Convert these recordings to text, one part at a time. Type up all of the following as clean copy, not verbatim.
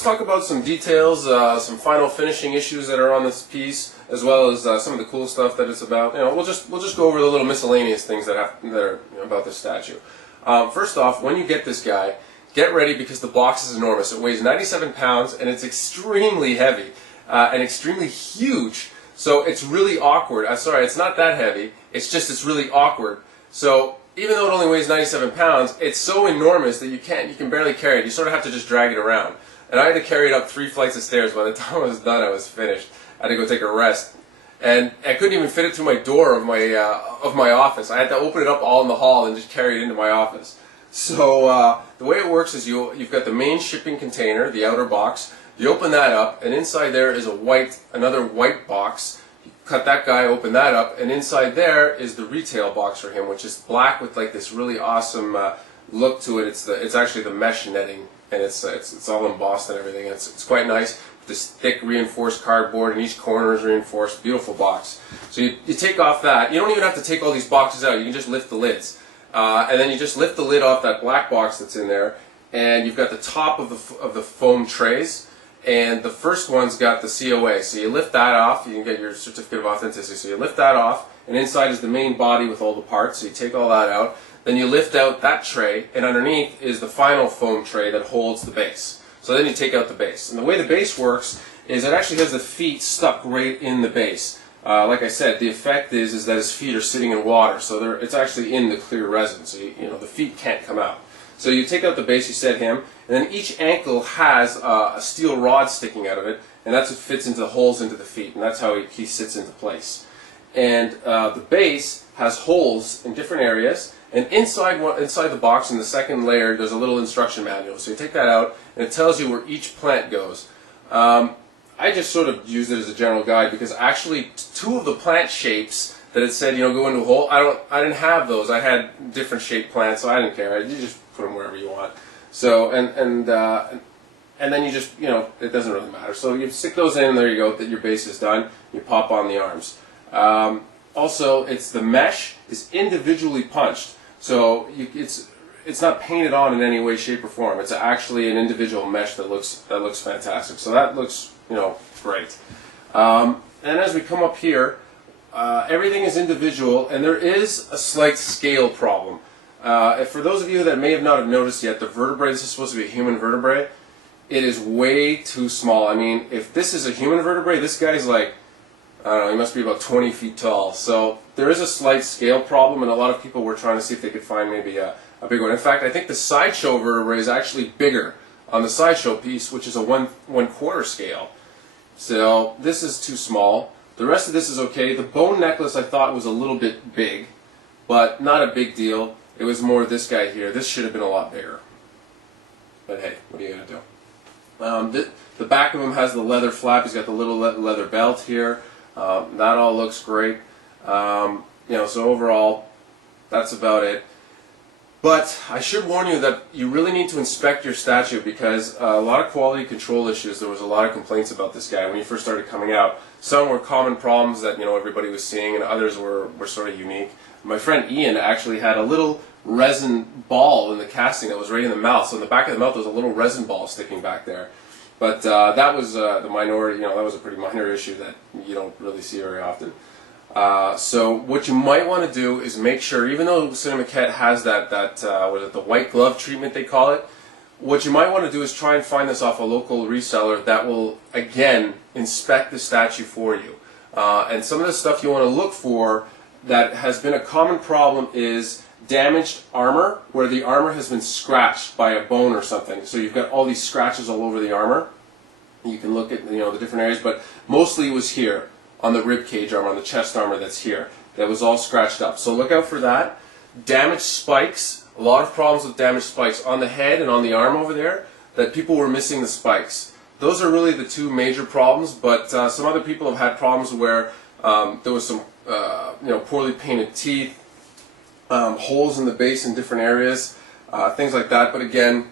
let's talk about some details, some final finishing issues that are on this piece, as well as some of the cool stuff that it's about. We'll just go over the little miscellaneous things that are about this statue. First off, when you get this guy, get ready because the box is enormous. It weighs 97 pounds and it's extremely heavy and extremely huge. So it's really awkward. I'm sorry, it's not that heavy. It's really awkward. So even though it only weighs 97 pounds, it's so enormous that you can barely carry it. You sort of have to just drag it around. And I had to carry it up 3 flights of stairs. By the time I was done, I was finished. I had to go take a rest. And I couldn't even fit it through my door of my office. I had to open it up all in the hall and just carry it into my office. So the way it works is you've got the main shipping container, the outer box. You open that up, and inside there is another white box. You cut that guy, open that up, and inside there is the retail box for him, which is black with like this really awesome look to it. It's actually the mesh netting, and it's all embossed and everything. It's quite nice. This thick reinforced cardboard, and each corner is reinforced. Beautiful box. So you take off that. You don't even have to take all these boxes out. You can just lift the lids. And then you just lift the lid off that black box that's in there, and you've got the top of the foam trays, and the first one's got the COA. So you lift that off, you can get your certificate of authenticity. So you lift that off, and inside is the main body with all the parts. So you take all that out. Then you lift out that tray, and underneath is the final foam tray that holds the base. So then you take out the base. And the way the base works is it actually has the feet stuck right in the base. Like I said, the effect is that his feet are sitting in water, so it's actually in the clear resin, so the feet can't come out. So you take out the base, you set him, and then each ankle has a steel rod sticking out of it, and that's what fits into the holes into the feet, and that's how he sits into place. And the base has holes in different areas, and inside the box in the second layer there's a little instruction manual. So you take that out, and it tells you where each plant goes. I just sort of used it as a general guide because actually 2 of the plant shapes that it said, go into a hole, I didn't have those. I had different shaped plants, so I didn't care. You just put them wherever you want. So and then you just it doesn't really matter. So you stick those in, and there you go. That your base is done. You pop on the arms. Also, the mesh is individually punched, so it's not painted on in any way, shape, or form. It's actually an individual mesh that looks fantastic. So that looks great. And as we come up here, everything is individual, and there is a slight scale problem. For those of you that may not have noticed yet, the vertebrae, this is supposed to be a human vertebrae, it is way too small. I mean, if this is a human vertebrae, this guy's like, I don't know, he must be about 20 feet tall. So there is a slight scale problem, and a lot of people were trying to see if they could find maybe a big one. In fact, I think the sideshow vertebrae is actually bigger on the sideshow piece, which is a 1/4 scale. So this is too small. The rest of this is okay. The bone necklace I thought was a little bit big, but not a big deal. It was more this guy here. This should have been a lot bigger. But hey, what are you going to do? The back of him has the leather flap. He's got the little leather belt here. That all looks great. So overall, that's about it. But I should warn you that you really need to inspect your statue because a lot of quality control issues. There was a lot of complaints about this guy when he first started coming out. Some were common problems that everybody was seeing, and others were sort of unique. My friend Ian actually had a little resin ball in the casting that was right in the mouth. So in the back of the mouth there was a little resin ball sticking back there. But that was the minority. That was a pretty minor issue that you don't really see very often. So what you might want to do is make sure, even though Cinemaquette has the white glove treatment they call it, what you might want to do is try and find this off a local reseller that will, again, inspect the statue for you. And some of the stuff you want to look for that has been a common problem is damaged armor, where the armor has been scratched by a bone or something. So you've got all these scratches all over the armor. You can look at the different areas, but mostly it was here on the rib cage armor, on the chest armor that's here. That was all scratched up. So look out for that. Damaged spikes. A lot of problems with damaged spikes on the head and on the arm over there, that people were missing the spikes. Those are really the 2 major problems, but some other people have had problems where there was some poorly painted teeth, holes in the base in different areas, things like that. But again,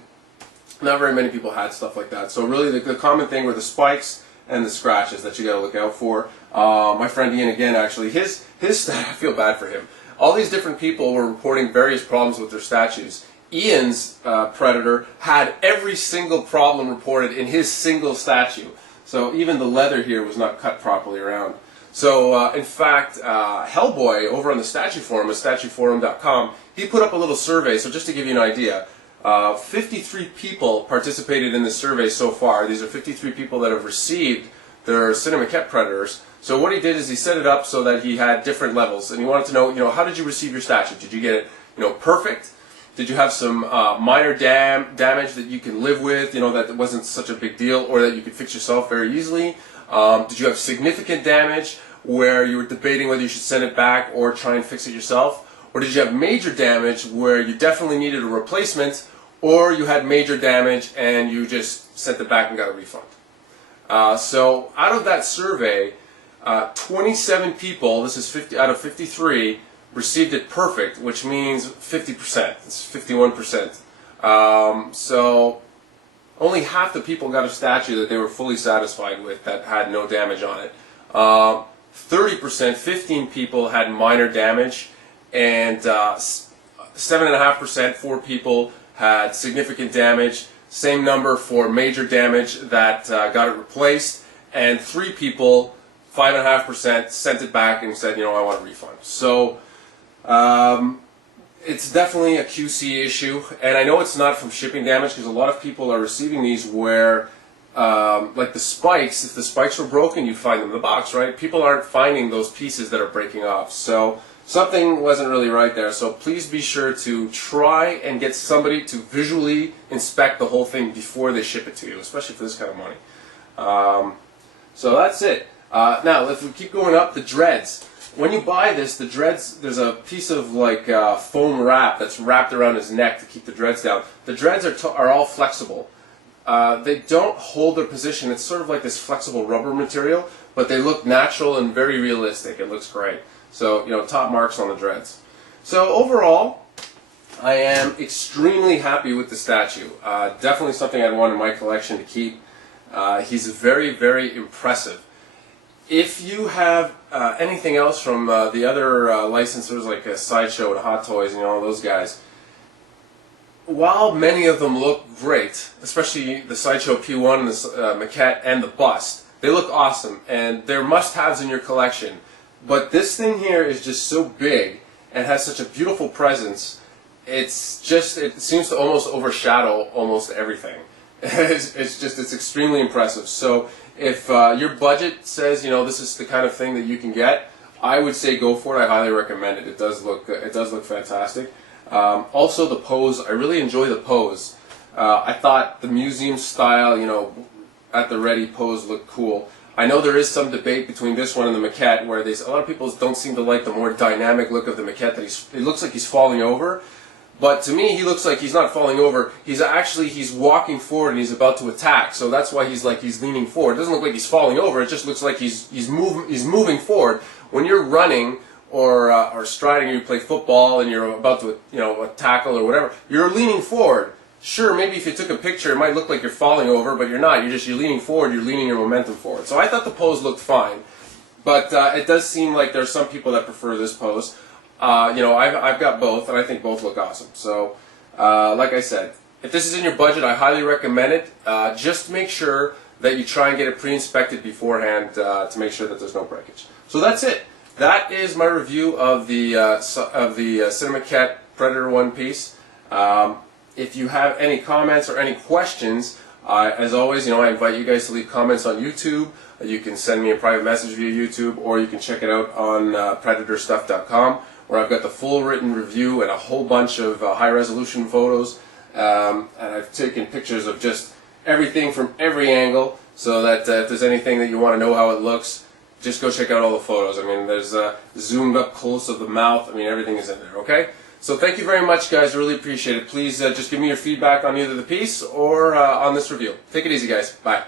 not very many people had stuff like that. So really the common thing were the spikes and the scratches that you got to look out for. My friend Ian, again, actually, his I feel bad for him. All these different people were reporting various problems with their statues. Ian's Predator had every single problem reported in his single statue. So even the leather here was not cut properly around. So in fact, Hellboy over on the statue forum, at statueforum.com, he put up a little survey. So just to give you an idea, 53 people participated in this survey so far. These are 53 people that have received their Cinemaquette Predators. So what he did is he set it up so that he had different levels, and he wanted to know, how did you receive your statue? Did you get it, perfect? Did you have some minor damage that you can live with, that wasn't such a big deal, or that you could fix yourself very easily? Did you have significant damage where you were debating whether you should send it back or try and fix it yourself? Or did you have major damage where you definitely needed a replacement, or you had major damage and you just sent it back and got a refund? So out of that survey, 27 people, this is 50 out of 53, received it perfect, which means 50%. It's 51%. So only half the people got a statue that they were fully satisfied with that had no damage on it. 30%, 15 people had minor damage, and 7.5%, 4 people had significant damage. Same number for major damage that got it replaced, and 3 people, 5.5%, sent it back and said, I want a refund. So it's definitely a QC issue, and I know it's not from shipping damage because a lot of people are receiving these where, like the spikes, if the spikes were broken, you'd find them in the box, right? People aren't finding those pieces that are breaking off. So something wasn't really right there. So please be sure to try and get somebody to visually inspect the whole thing before they ship it to you, especially for this kind of money. So that's it. Now, if we keep going up, the dreads. When you buy this, the dreads, there's a piece of like foam wrap that's wrapped around his neck to keep the dreads down. The dreads are all flexible. They don't hold their position. It's sort of like this flexible rubber material, but they look natural and very realistic. It looks great. So, top marks on the dreads. So overall, I am extremely happy with the statue. Definitely something I'd want in my collection to keep. He's very, very impressive. If you have anything else from the other licensors like Sideshow and Hot Toys and all those guys, while many of them look great, especially the Sideshow P1 and the Maquette and the Bust, they look awesome and they're must-haves in your collection. But this thing here is just so big and has such a beautiful presence. It seems to almost overshadow almost everything. It's extremely impressive. So if your budget says this is the kind of thing that you can get, I would say go for it. I highly recommend it. It does look fantastic. Also the pose, I really enjoy the pose. I thought the museum style, at the ready pose looked cool. I know there is some debate between this one and the Maquette where a lot of people don't seem to like the more dynamic look of the Maquette, that it looks like he's falling over. But to me, he looks like he's not falling over. He's walking forward and he's about to attack. So that's why he's leaning forward. It doesn't look like he's falling over. It just looks like he's moving forward. When you're running or striding, or you play football and you're about to tackle or whatever, you're leaning forward. Sure, maybe if you took a picture, it might look like you're falling over, but you're not. You're leaning forward. You're leaning your momentum forward. So I thought the pose looked fine, but it does seem like there's some people that prefer this pose. I've got both, and I think both look awesome. So, like I said, if this is in your budget, I highly recommend it. Just make sure that you try and get it pre-inspected beforehand to make sure that there's no breakage. So that's it. That is my review of the Cinemaquette Predator one piece. If you have any comments or any questions, as always, I invite you guys to leave comments on YouTube. You can send me a private message via YouTube, or you can check it out on predatorstuff.com, where I've got the full written review and a whole bunch of high-resolution photos. And I've taken pictures of just everything from every angle, so that if there's anything that you want to know how it looks, just go check out all the photos. I mean, there's zoomed up close of the mouth. I mean, everything is in there, okay? So thank you very much, guys. I really appreciate it. Please just give me your feedback on either the piece or on this review. Take it easy, guys. Bye.